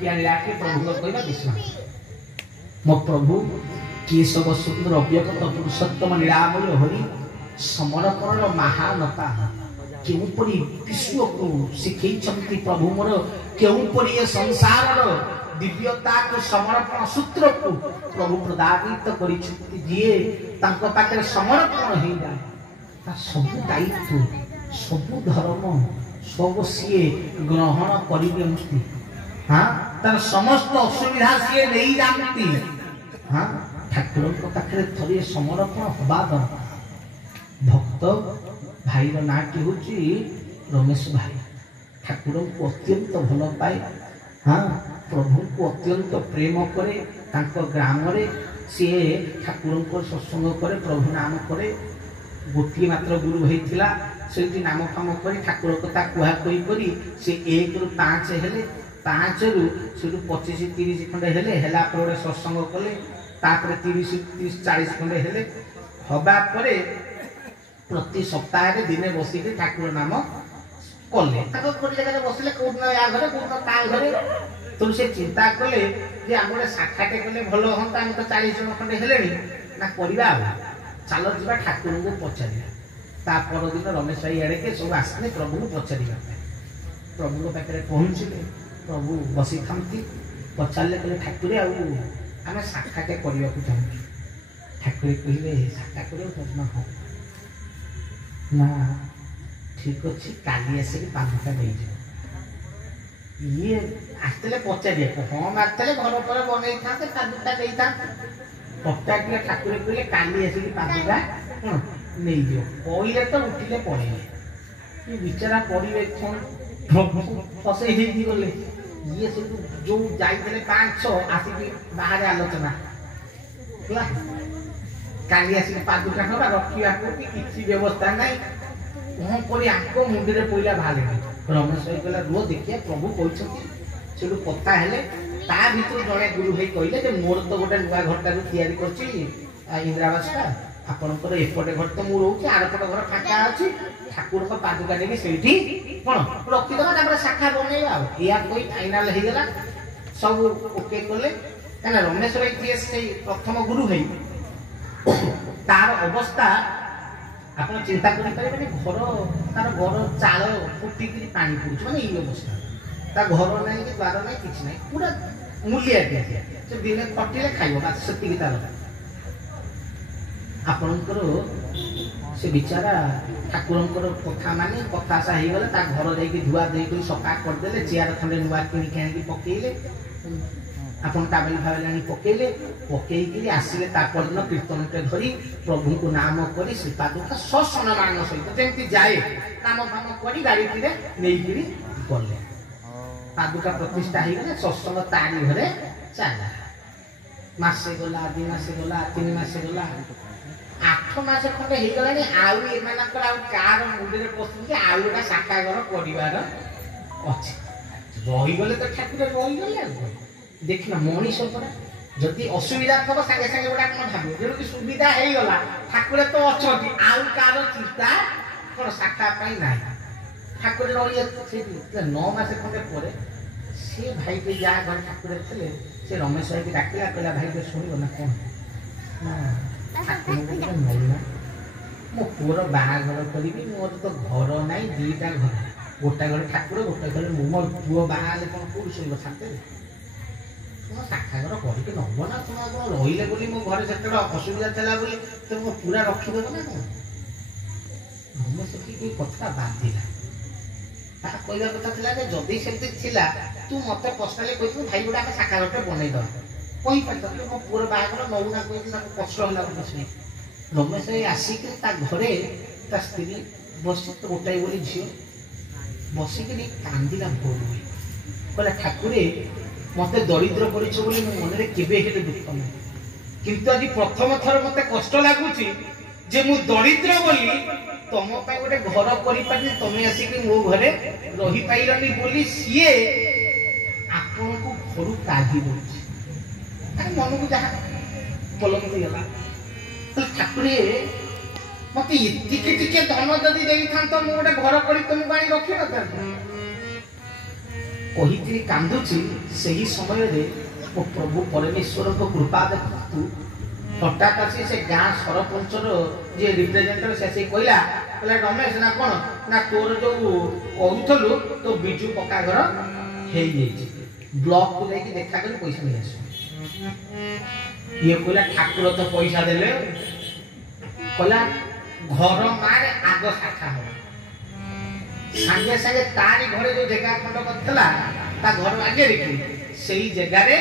झुटी आनिला के प्रभु को कहबा विश्वास मो प्रभु केशव सुंदर अव्यक्त पुरुषोत्तम लीलामय हरि समर्पण महानता केउपरी विश्व को शिखई चंती प्रभु मोर केउपरी ये संसार दिव्यता को समर्पण सूत्र को प्रभु प्रदानित करिछुती जिए तांको पाखे समर्पण हो जाए ता सब दायित्व सब धर्म सब सीए ग्रहण करिदियंती हां तार समस्त असुविधा सीए नहीं जानती हां ठाकुर को पाखे थरी समर्पण होबा दरकार भक्त भाई ना कि होची रमेश भाई ठाकुर को अत्यंत भल पाए हाँ प्रभु को अत्यंत प्रेम करे तांको ग्राम रे सी ठाकुर को सत्संग करे प्रभु नाम करे गोटी मात्र गुरु होइतिला से नाम फाम कर ठाकुर कथा कुहा कही करी से 1 रु 5 हेले 5 रु 25 30 खंडे हेले हेला पर सत्संग कले तापर 30 30 40 खंडे हेले हबा परे प्रति सप्ताह रे दिने बसी के ठाकुर नाम कले ताको कोडी जगह बसले कोन या घरे कोन ता घरे तो से चिंता कले जे हमरे शाखाटे कले भलो हंता हम तो 40 जन खंडे हेलेनी ना करिबा चलो जीवा ठाकुर को पचारिया ता पर दिन रमेश भाई आड़े के सब आसने प्रभु को पचारिया प्रभु को पाखे पहुँचले प्रभु बसी थांती पचारे कहे ठाकुर आम शाखाटे करने को चाहूँ ठाकुर कहले शाखा कर ना ठीक अच्छे काली आसिक पादुका नहीं ये आसते पचारे हाँ आसते घर पर बनई था पादुका नहीं था पचारे ठाकुर कहले काली आसिक पादुका नहीं दियो कहले तो उठिले पड़े बिचारा पड़े फसई गले ये सब जो जाइए 5-6 आसिक बाहर आलोचना काली आसिक पादुका हवा रखा किसी व्यवस्था नहीं कौन कर आको मुंडे पड़ा बाहर रमेश भाई कहला रुह देखिए प्रभु कहते से कथा है ता भर जड़े गुरु भाई कहले मोर तो गोटे नुआ घरटा या इंदिरावासटा आपंकर एपटे घर तो मुझे रोचे आरपट घर फाँका अच्छी ठाकुर को पादुका नहीं से कौन रखीदे शाखा बनइबा या कोई फाइनाल हो गला सब ओके कले क्या रमेश भाई जी से प्रथम गुरु भाई तार अवस्था आप चिंता करें घर तार घर चाल फुटिक पानी पड़ुच माने ये अवस्था ता घर ना कि द्वार ना कि ना पूरा मूलिया से दिने खटिले खाइब से तार आपणकर से बिचारा ठाकुर कथा माने कथा सा हो गला ता घर जाकि धुआ दे सफा करदे चेयर खंडे नुआ किणी पकईले आपन टावेल फावेल आनी पकईले पकईकि आसिले तापरदिन कीर्तन धरी प्रभु को नाम करी श्रीपादुका ससम्मान सहित जमी जाए नाम फाम करी गाड़ी नहीं गले पादुका प्रतिष्ठा हो गले सत्संग तारी घरे चला मसे गला 2 मास गला 3 मास गला 8 मास खंडे हो गला आउ एमानकर आउ कार मुंडे पसुचे आउ गोटा शाखा घर परिवार अच्छे रही गले तो ठाकुर रही गले देखना मनीष पर जदि असुविधा थब सागे सागे गोटा कौन भाव जो सुविधा हो गला ठाकुर तो अच्छा आउ कार चिंता कौन शाखा ना ठाकुर रही 9 मास खंडे पर से भाई के जहाँ घर ठाकुर थे से रमेश भाई की डाकिला कहला भाई के शुण ना कौन ना ठाकुर ना मो पुअर बाहाघर करी मोर तो घर ना 2टा घर गोटा घर ठाकुर गोटा घर मो पुओ बाहर कौन कौन शुण शांति तुम शाखा घर करके नब ना तुम रही बोली मो घर से असुविधा था बोली तुम पूरा रखीदेव ना कौन रमेश कोई कथा बाधिला कहवा कथा था जदि सेमती थिला तू मत पर्सनाली कही भाई गोटा शाखा घरटे बनईद कही पार मो पुअर बाहाघर नौना कही कष्ट है कुछ नहीं रमेश आसिक घरे ता स्त्री बस गोटाए बोली झील बसिक कांदिला भोर कहला ठाकुरे मत दरिद्र कर मन में केवे दुख ना किंतु आज प्रथम थर मत कष्ट लगुच जे मु दरिद्र बोली तुम गोटे घर कर तुम आसिक मो घरे रही पाइलनी बोली सी आपण को घर काढ़ी बोली मन को जहाँ पलंग गला ठाकुरे मत धन जदि दे था तो मुझे घर कर तुमको आनी रखी न कही कांदुची सही समय रे ओ प्रभु परमेश्वर को कृपा देखतु हठात आसी से गाँ सरपंचर जे रिप्रेजेंटेटिव से कहला कहला रमेश ना कौन ना तोर जो कहूलु तो बिजु पक्का घर हे ब्लॉक को लेके देखा कर पैसा नहीं आस ये कहला ठाकुर तो पैसा देले कहला घर मारे आग शाखा हो संगे संगे तारी घरे जो जगह खंड करथला ता घर आगे देखी सही जगह रे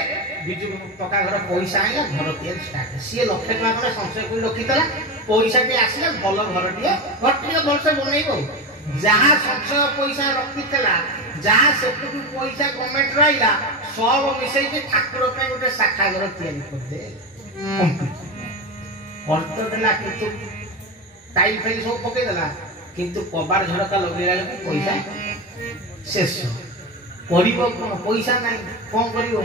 बिजु पक्का घर पैसा आइला घर तैयारी स्टार्ट सी लक्ष टका खंड संचय कर रखितला पैसा टे आसिला भल घर टे भलसे बनैबो जहाँ संचय पैसा रखितला जहाँ से पैसा गवर्नमेंट रहिला सब मिसै के ठाकुर पे गोटे शाखा घर तैयारी कर दे अर्थ देला किंतु टाइल फाइल सब पके देला किंतु कबाड़ झड़का लगेला पैसा शेष करिबो कोन पैसा नाही कोन करिबो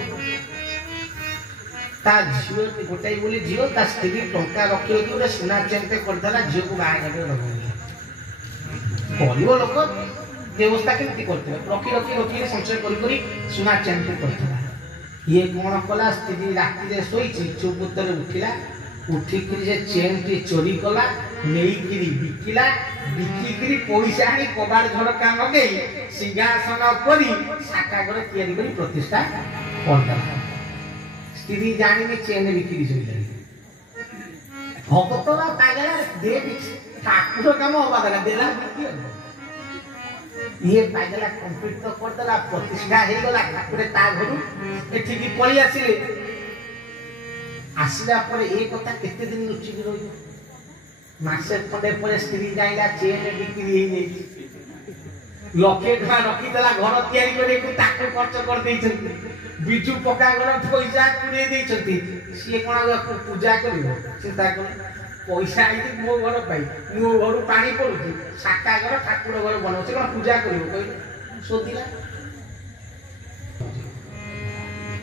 ता झियो गोटाई बोली झियो ता स्त्री टंका रखियो कि गोटे सुना चेंटे करदला झियो को बाहा कर रखो करिबो लोक व्यवस्था केमती करते रखी रखी रखी संचय करी करी सुना चेंटे करथला ये कोन कला स्त्री राती रे सोईची चुपुतरे उठिला उठिकरी जे चेन टी चोरी कला नेईकरी बिकिला बिकिकरी पैसा आनी कबाड़ झड़का लगेई सिंहासन करी साकागर तैयारी करी प्रतिष्ठा करता स्त्री जानी चेन बिक्री चली भगतरा पागला दे ठाकुर काम हवा दला देला ये पागला कंप्लीट तो करदला प्रतिष्ठा हे गला ठाकुरे ता घरु एठी की पळी आसिले आसिला परे ए कथा केते दिन लुचि रही मासे खंडे परे स्त्री जाइला चेन बिक्री हे नै लखे टका रखी देला घर तैयारी करे को ताके खर्च कर देई छथि बिजु पक्का घर पैसा पुरे देई छथि से कोन पूजा करिवो चिंता कर पैसा आई मो घर पाई मो घर पानी पड़ुची साका घर ठाकुर घर बनौछ कोन पूजा करिवो कहि सोदिला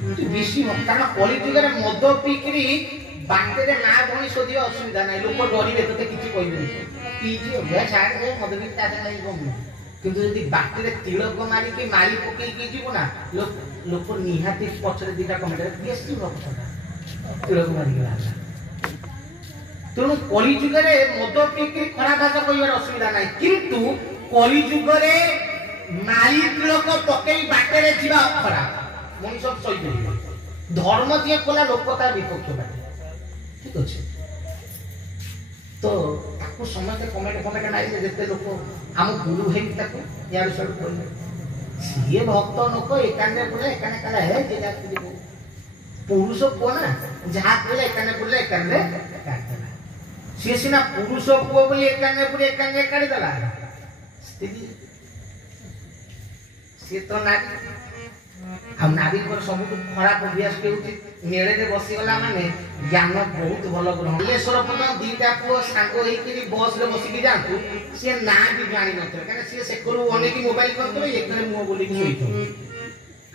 बेसी कारण पॉलिटिकल मद पीकरी बांटेरे ना भणी सोदी असुविधा नाही लोक डरिबे तते किछि कहिबे पीजी अभ्यास छाड़ दे मद भी ताते नाही गम किंतु यदि बाटेरे तिलक मारी के मारी पकई के जीवो ना लोक निहाती पछरे दिटा कमेटे बेसी रखता तिलक मारी गेला तेणु कली जुगरे मद पीकरी खराब भाषा कहिबार असुविधा नाही किंतु कली जुगरे मारी तिलक पकई बाटेरे जीवा खराब मनुष्य सही धर्म जे कला लोक तार विपक्ष बाटे ठीक अच्छे तो ताको समस्त कमेंट नाई जेते लोक आम गुरु है ताको यार सब कहले सीए भक्त लोक एकाने बोले एकाने कला है जे जाति पुरुष को ना जहा बोले एकाने बोले एकाने काट देला सी सिना पुरुष को बोले एकाने बोले एकाने काट देला स्थिति से तो नारी हम नारी पर सब खराब अभ्यास के मेले रे बसी गला माने ज्ञान बहुत भलो ग्रहण ये सरपंच दीटा पुओ सांगो हेकरी बस रे बसी के जातु से ना भी जानि नथले काने से सेकरू अनेक मोबाइल करतो एकरे मुंह बोली के सोइतो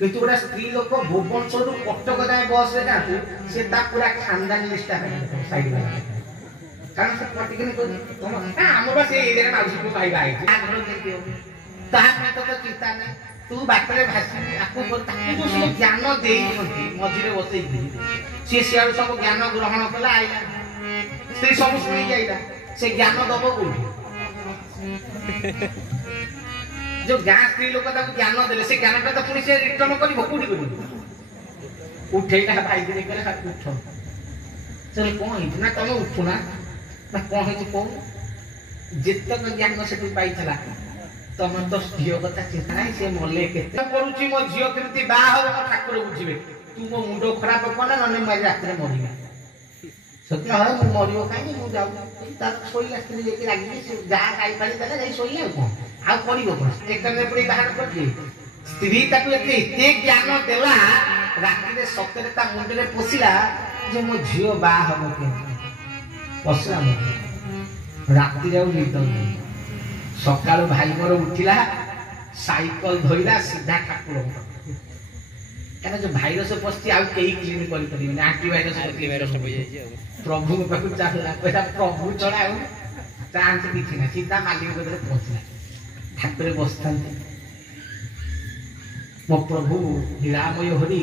किंतु बड़ा स्त्री लोक भुवनेश्वर कटक जाए बस रे जातु से ता पूरा खानदान लिस्ट साइड में कारण से पर्टिकुलर तुम हमरा से एरिया माउसी को भाई भाई आ घर के ता में तो चिंता नहीं तू बाटरे भाषी आपको जो सब ज्ञान दे मझे बसई सी सियाड़ सब ज्ञान ग्रहण कला आईला स्त्री सब शुणी आईला से ज्ञान दब कौटी जो गाँ स्त्री लोक ज्ञान देले से ज्ञान तो पुणी से रिटर्न कर कौटी कर उठेगा भाई दिन उठ चल कौन ना तुम उठुना ना कौन कौन जितक ज्ञान से पाई तम तो झील कथा चिंता नहीं से मले केते करूची मो झील केमती बा हो मो ठाकुर बुझिबे तू मो मुंडो खराब कोना नने मारी रात्रे मरिबे सत्य है मो मरियो काई मो जाऊ ता सोई स्त्री लेके लागी से जा काई पाली देले जाई सोई को आ करिवो कोन एकने पड़ी बाहर कर दे स्त्री ताकू एते ज्ञान देला राती रे सतरे ता मुंडे रे पोसिला जे मो झील बा हो के पोसला मो राती रे निद नहीं सकाल भाई मोर उठिला साइकल धोइला सीधा ठाकुर कहना जो भाईरस पस्ती आउ कई क्लीन करि परिबे एंटीवायरस हो जाय प्रभु पाखु चाहला कहता प्रभु चढ़ाऊ चांस किछि ना सीधा मालिक को पहुंचला ठाकुर बसथांते मो प्रभु लीलामय हरि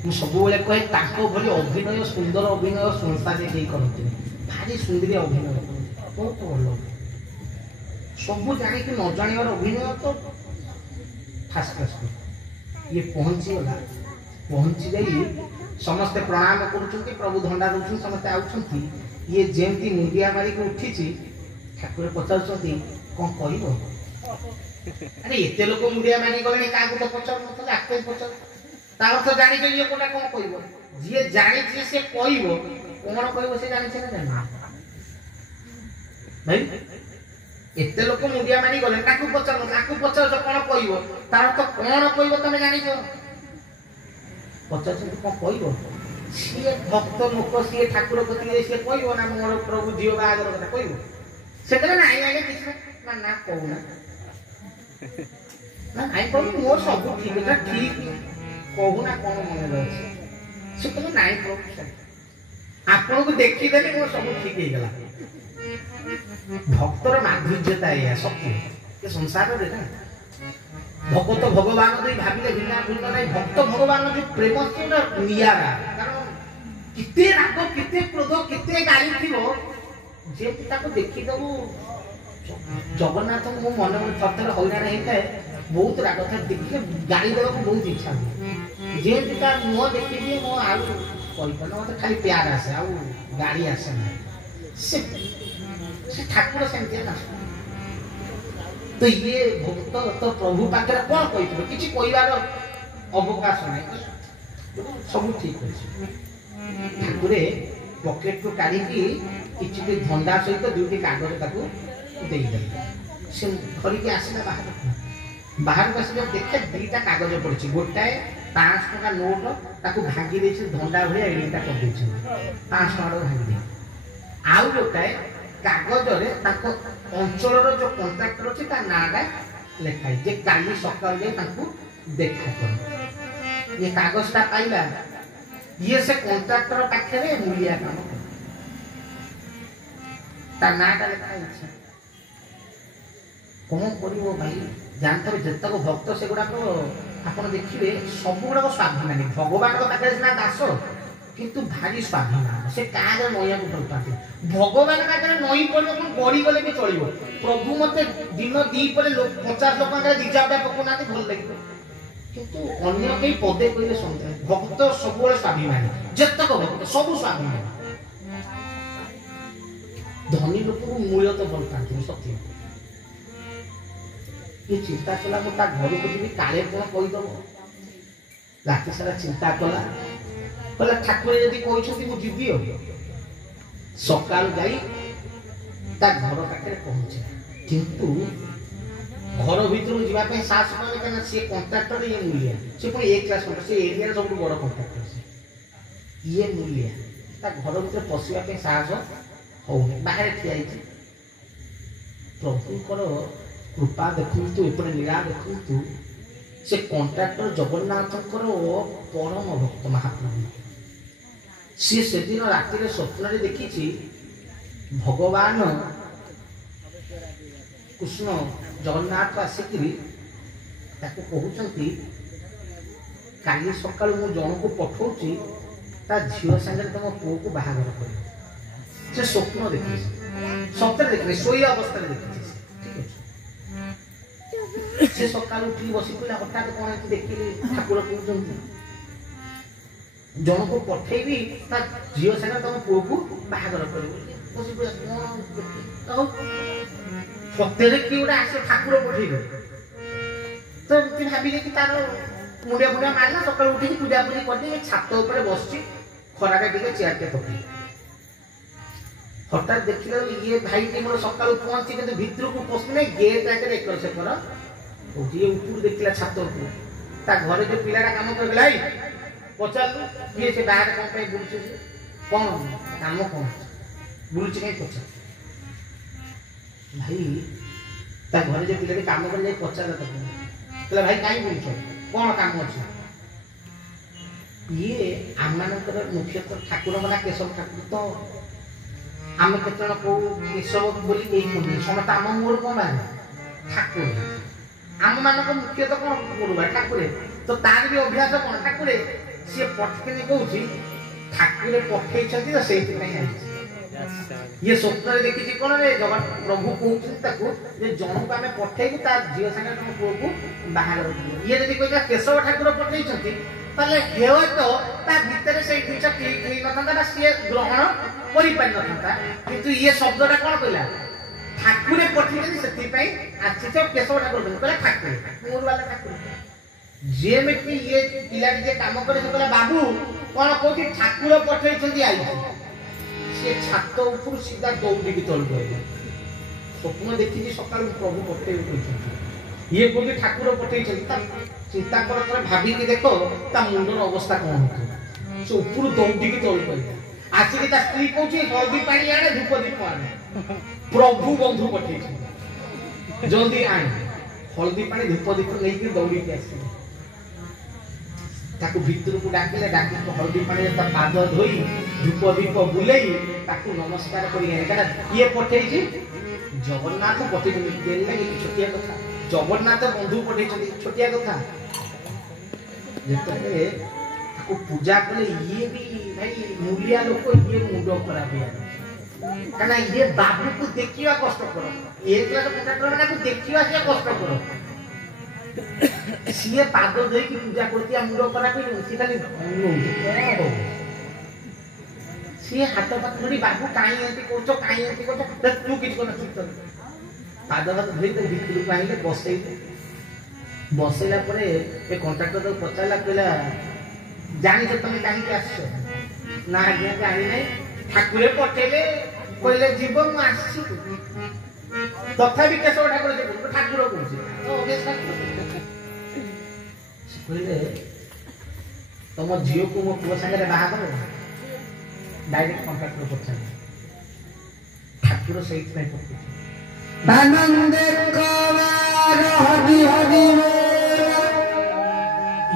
ମୁଁ ସବୁବେଳେ କହେ ତାଙ୍କ ଭଳି ଅଭିନୟ ସୁନ୍ଦର ଅଭିନୟ ସଂସ୍ଥାରେ କେହି କରନ୍ତିନି। ଭାରି ସୁନ୍ଦର ଅଭିନୟ କରନ୍ତି, ବହୁତ ଭଲ। ସବୁ ଜାଣିକି ନ ଜାଣିବାର ଅଭିନୟ ତ ଫାଷ୍ଟ କ୍ଲାସ୍। ଇଏ ପହଞ୍ଚିଗଲା, ପହଞ୍ଚି ଯାଇ ସମସ୍ତେ ପ୍ରଣାମ କରୁଛନ୍ତି, ପ୍ରଭୁ ଧଣ୍ଡା ଦେଉଛନ୍ତି, ସମସ୍ତେ ଆଉଛନ୍ତି। ଇଏ ଯେମିତି ମୁଣ୍ଡିଆ ମାରିକି ଉଠିଛି, ଠାକୁର ପଚାରୁଛନ୍ତି କ'ଣ କହିବ? ଆରେ ଏତେ ଲୋକ ମୁଣ୍ଡିଆ ମାରି ଗଲେଣି, କାହାକୁ ତ ପଚାରୁନଥିଲେ, ଆକୁ ପଚାରୁ। ତାର ତ ଜାଣିଛ ଇଏ କୋଟା କ'ଣ କହିବ? ଯିଏ ଜାଣିଛି ସେ କହିବ, କ'ଣ କହିବ ସେ ଜାଣିছে ନା ଜାଣିନି? ଭାଇ ଏତେ ଲୋକ ମୁଣ୍ଡିଆ ମାରି ଗଲେ, ତାକୁ ପଚାରୁନ, ତାକୁ ପଚାରୁଛ କ'ଣ କହିବ? ତାର ତ କ'ଣ କହିବ ତମେ ଜାଣିଛ? ପଚାରୁଛନ୍ତି କ'ଣ କହିବ? ସିଏ ଭକ୍ତ ଲୋକ, ସିଏ ଠାକୁର କତିରେ ସିଏ କହିବ ନା ମୋର ପ୍ରଭୁ ଝିଅ ବାହାଘର କଥା କହିବ? ସେତେବେଳେ ନାଇଁ ଆଜ୍ଞା କିଛି ନା ନା କହୁନା, ନା ନାଇଁ କହିବୁ ମୋର ସବୁ ଠିକ ନା ଠିକ କହୁନା କ'ଣ ମନରେ ଅଛି? ସେ କହିଲେ ନାଇଁ ପ୍ରଭୁ ଆପଣଙ୍କୁ ଦେଖିଦେଲେ ମୋର ସବୁ ଠିକ ହେଇଗଲା। ଭକ୍ତର ମାଧୁର୍ଯ୍ୟତା ଏଇଆ, ଶକ୍ତି ଏ ସଂସାରରେ ନା। ଭଗତ ଭଗବାନ ଦେଇ ଭାବିଲେ ଭିନ୍ନ ଭିନ୍ନ ନାହିଁ, ଭକ୍ତ ଭଗବାନ ଯୋଉ ପ୍ରେମ ସେଟା ନିଆରା। କାରଣ କେତେ ରାଗ, କେତେ କ୍ରୋଧ, କେତେ ଗାଳି ଥିବ, ଯେହେତୁ ତାକୁ ଦେଖିଦବୁ। ଜଗନ୍ନାଥଙ୍କୁ ମୁଁ ମନେ ମନେ ଥରେ ଥରେ ହଇରାଣ ହେଇଥାଏ, ବହୁତ ରାଗ ଥାଏ, ଦେଖିଲେ ଗାଳି ଦେବାକୁ ବହୁତ ଇଚ୍ଛା ହୁଏ। ଯେହେତୁ ତା ମୁହଁ ଦେଖିଦିଏ, ମୁଁ ଆଉ କହିପାରୁନି, ମତେ ଖାଲି ପ୍ୟାର ଆସେ, ଆଉ ଗାଳି ଆସେ ନାହିଁ। ସେ ଠାକୁର ସେମିତି ନା। ତ ଇଏ ଭକ୍ତ ତ ପ୍ରଭୁ ପାଖରେ କ'ଣ କହିଥିବ? କିଛି କହିବାର ଅବକାଶ ନାହିଁ, ସବୁ ଠିକ ଅଛି। ଠାକୁରେ ପକେଟରୁ କାଢିକି କିଛି ଧଣ୍ଡା ସହିତ ଦୁଇଟି କାଗଜ ତାକୁ ଦେଇଦେଲେ। ସେ ଧରିକି ଆସିଲା ବାହାରକୁ। ବାହାରକୁ ଆସିଲେ ଦେଖେ ଦିଟା କାଗଜ ପଡିଛି, ଗୋଟାଏ 500 ଟଙ୍କା ନୋଟ, ତାକୁ ଭାଙ୍ଗି ଦେଇଛି, ଧଣ୍ଡା ଭଳିଆ ଏଡ଼ିଟା କରିଦେଇଛନ୍ତି, 500 ଟଙ୍କାଟାକୁ ଭାଙ୍ଗି ଦେଇଛି। ଆଉ ଗୋଟାଏ କାଗଜରେ ତାଙ୍କ ଅଞ୍ଚଳର ଯୋଉ କଣ୍ଟ୍ରାକ୍ଟର ଅଛି ତା ନାଁଟା ଲେଖା ହେଇଛି, ଯେ କାଲି ସକାଳୁ ଯାଇ ତାଙ୍କୁ ଦେଖା କର। ଇଏ କାଗଜଟା ପାଇଲା, ଇଏ ସେ କଣ୍ଟ୍ରାକ୍ଟର ପାଖରେ ମୂଲିଆ କାମ କରେ, ତା ନାଁଟା ଲେଖା ହେଇଛି। କ'ଣ କରିବ ଭାଇ? ଜାଣିଥିବେ ଯେତେକ ଭକ୍ତ ସେଗୁଡାକ ଆପଣ ଦେଖିବେ ସବୁଗୁଡାକ ସ୍ୱାଭିମାନୀ। ଭଗବାନଙ୍କ ପାଖରେ ସିନା ଦାସ, କିନ୍ତୁ ଭାରି ସ୍ୱାଭିମାନ। ସେ କାହାରେ ନଇବାକୁ ଭଲ ପାଆନ୍ତି। ଭଗବାନ ପାଖରେ ନଈ ପଡ଼ିବ, କ'ଣ ଗଡ଼ିଗଲେ ବି ଚଳିବ। ପ୍ରଭୁ ମତେ ଦିନ ଦ୍ୱିପହରେ 50 ଲୋକଙ୍କ ଦି ଚାରିଟା ପକଉନାହାନ୍ତି, ଭଲ ଲାଗିବ। କିନ୍ତୁ ଅନ୍ୟ କେହି ପଦେ କହିଲେ ଶୁଣିଥାଏ। ଭକ୍ତ ସବୁବେଳେ ସ୍ୱାଭିମାନୀ, ଯେତେକ ଭକ୍ତ ସବୁ ସ୍ୱାଭିମାନୀ। ଧନୀ ଲୋକଙ୍କୁ ମୂଳ ତ ଭଲ ପାଆନ୍ତିନି, ସତ୍ୟ। ये चिंता कला मो ता घर को जी काले कोन कहि दबो। राति सारा चिंता कला, कहला ठाकुर यदि कहछथि मु जिबी हो। सकाल जाई ता घर पाखे पहुंचे, किंतु घर भीतर जीवा पे साहस कले कना से कॉन्ट्रैक्टर ये मूल्य से पुनी एक क्लास कॉन्ट्रैक्टर से एरिया रे सब बड़ कॉन्ट्रैक्टर से ये मूल्य ता घर भीतर पसिया पे साहस हो बाहर ठिया आइछि। प्रभु करो कृपा देखु एपटे लीला देखु। से कॉन्ट्रैक्टर जगन्नाथकर परम भक्त महाप्रभु। सी से दिन राति स्वप्न देखी भगवान कृष्ण जगन्नाथ आसिक कहते काली सका जन को पठाऊँगी ता झील सागर तुम पुओ को बाहागर कर। से स्वप्न देखी सत्य देखी शोई अवस्था देखी। से सका उठी बसी पड़ा हठात कौन देखिए ठाकुर कहते जन को पठेबी झील सागर तुम पुओ को बाहागर कर। सत्य किए गोटे आसे ठाकुर पठेब तो भाविले कि तार मुंडिया मुंडिया मारला सका उठी पूजा पूजी कर छात उपर बस खराटे टे चेयर टे पकड़ हठात देखिल ये भाई मोर सका पहुंची कि भितर को पशुने गेट आगे एकर सेकर जी ऊपर देखला छात घर जो पिलाटा कम कर पचारू किए से बाहर कौन बुलूँ कौन कम कौन बुलूँ कहीं पचार भाई ता घर जो पिला कम कर पचार कहला भाई कहीं बुलूँ कौन काम अच्छे ये आम मुख्यतः ठाकुर ना केशव ठाकुर तो आम के कौ केशव बोली समस्त आम मोर कौन बाहर ठाकुर आम मान मुख्य तो कौन गुरुवार ठाकुरे तो तार भी अभ्यास कौन ठाकुरे सी पठके कौन ठाकुरे पठे तो से ये स्वप्न देखी कौन रे जगत प्रभु कहते जन को आम पठेबू ता झील सागे तुम पुओ को बाहर ये जब कहते केशव ठाकुर पठे हेय तो भितर से जिन क्लिक होता सी ग्रहण कर ये शब्दटा कौन कहला ठाकुरे पठे आसी केशव ठाकुर कहला ठाकुर मोर वाला ठाकुर जेमिति ये पिला जे काम करे से कहला बाबू कौन कहती ठाकुर पठे आई सी छात ऊपर सीधा दौड़ी की तल गए स्वप्न देखी सकाल प्रभु पठे ये कोई ठाकुर पठे चिंता कर भाविकी देखो ता मुंडर अवस्था कौन हो से ऊपर दौड़ी की तल गए आसिक ता स्त्री कहूँ हल्दी पानी आने धूप दीप आने प्रभु बंधु पठे जल्दी आने हल्दी पानी धूप दीप लेकिन दौड़ी के आस भितर को डाकिले डाक हल्दी पानी पाद धोई धूप दीप बुले नमस्कार कर ये पठे जगन्नाथ पठे छोटिया कथा जगन्नाथ बंधु पठे छोटिया कथा जो पूजा कले ये भी भाई मूलिया लोक ये मुंड खराब कहना ये बाबू को देखा कष्ट एक देखा सी कष्ट सी पाद धोई पूजा करती मुंड खराब सी खाली सी हाथ पात धरी बाबू कहीं तू किसी पाद भात धोई तो भितर को आइले बसैला कंट्राक्टर तो पचारा कहला जानी तुम कहीं आस ना आज्ञा जानी ना ठाकुरे पठेले कहले जीव मुझे तथापि केशव ठाकुर ठाकुर कहले तुम झील को मो पुओ सागर बाहर डायरेक्ट कंट्राक्टर पचार ठाकुर से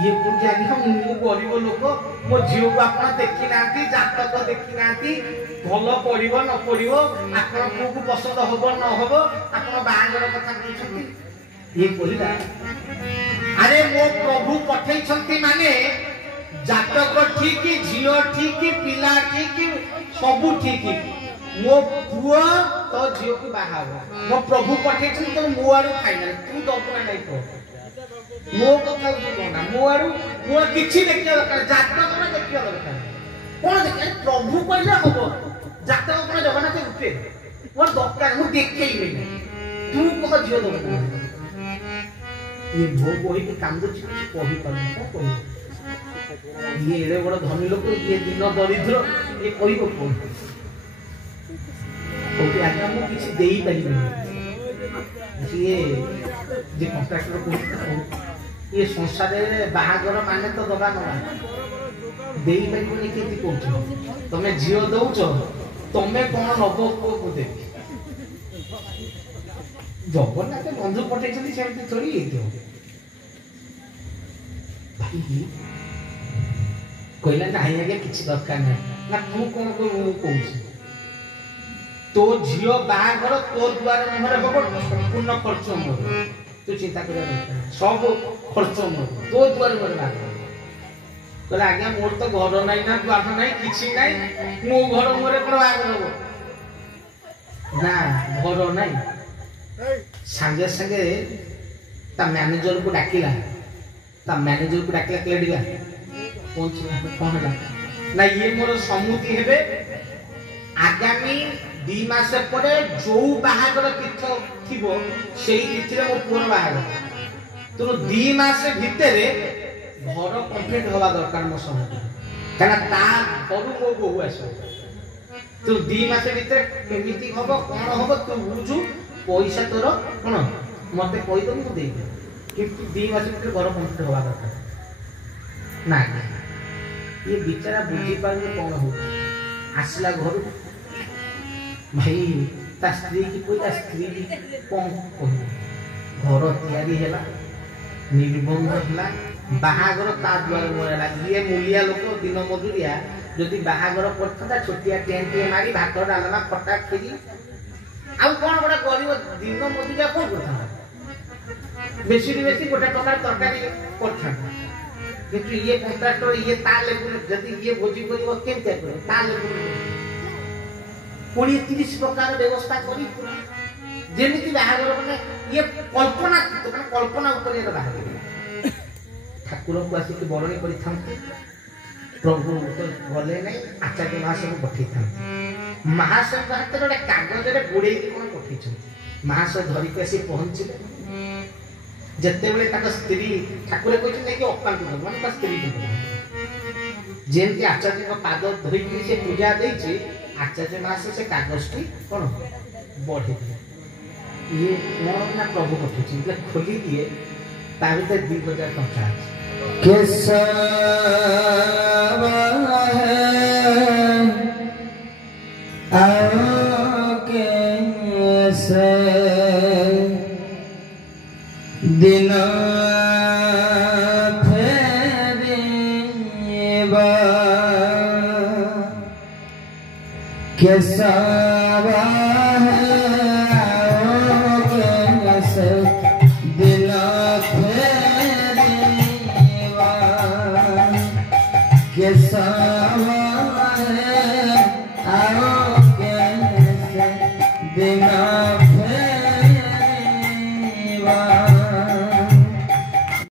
ये पूजा मु गरीब लोक मो झील को आप देखी ना जातक देखी ना भल पड़ो न पड़ो आप पुओ को पसंद हम न हम आप बाहर कथा कहते ये कहला अरे मो प्रभु पठे माने जातक ठीक झील ठीक पिला ठीक सब ठीक मो पुओ तो झील को बाहर मो प्रभु पठे तो मो आड़ फाइनाल तू दबना नहीं कह मो कथा कहना मो आड़ मोर किछि देखिया दरकार जातक ना देखिया दरकार कोन देखे प्रभु कहले हम जातक कोन जगन्नाथ उठे मोर दरकार मु देखैबे तू कह झील दब ये भो कोई के काम दो कहि पर को ये एड़े बड़ धनी लोक ये दिन दरिद्र ये कहि को कोन ओके आज्ञा मु किछि देई परिबे ये जे कंट्राक्टर को ये संसार रे बाहागर माने तो दबा नबा देई परिबे केति कहू तमे जियो दउचो तमे कोन नबो को दे जगन्नाथ बंधु पठे सेमती थोड़ी भाई कहला ना आज्ञा किसी दरकार ना ना तू कौन कहूँ तो झील बाहागर तो द्वार मुहर हम संपूर्ण खर्च मोर तू चिंता कर सब खर्च मोर तो द्वार मोर बाहागर कहला आज्ञा मोर तो घर ना ना द्वार ना किसी ना मो घर मोर कौन बाहागर हम ना घर ना सांगे सांगे ता मैनेजर को डाकिला ता मैनेजर को डाकिला क्लेडिगा कौन है ना ये मोर सम्मुति हेबे आगामी 2 मास परे जो बाहागर तीर्थ थिबो सेही तिथि रे मो पुओर बाहागर तो 2 मास भितरे घर कंप्लीट होवा दरकार मो सम्मुति काना ता करू मो बहु आसो तो 2 मास भितरे केमिति हबो कोन हबो तू बुझू पैसा तोर कोन मते कहि दो मु देई किंतु 2 मास भितरे घर कंप्लीट होवा दरकार ना ये बेचारा बुझी पारे कौन हो आसला घर भाई ता स्त्री की कोई स्त्री कौन कह घर तैयारी है निबंध है बाहागर ता द्वार मोरला ये मूलिया लोक दिन मजुरिया जदि बाहागर करता छोटिया टेंट मारी भात डालना खटा खीरी आ कौन बड़ा गरीब दिन मजुरिया कौन करता बेसी बेसी गोटे प्रकार तरकारी करथा किंतु ये कॉन्ट्रैक्टर ये ता लेवल जदी ये भोजी करिवो केमते करे ता लेवल 20-30 प्रकार व्यवस्था करी जेमिति बाहागर माने ये कल्पना माने कल्पना ऊपर ये बाहागर ठाकुर को आसी के बरणी करि थांती प्रभु तो गले नहीं आचार्य महाशय को पठै थांती महाशय का हाथ रे कागज रे गुड़े कोन पठै छ महाशय धरि के आसी पहुंचले जत्ते बेले ताक स्त्री ठाकुर कहै छै कि अप्पा को माने ता स्त्री को जेमति आचार्य को पाद धरि के से पूजा दै छै आचार्य महाशय से कागजटी कोन बढ़े ये कौन ना प्रभु को पूछी खोली दिए ता भीतर 2000 टका कैसा कैसे दिन फेरेबा कैसा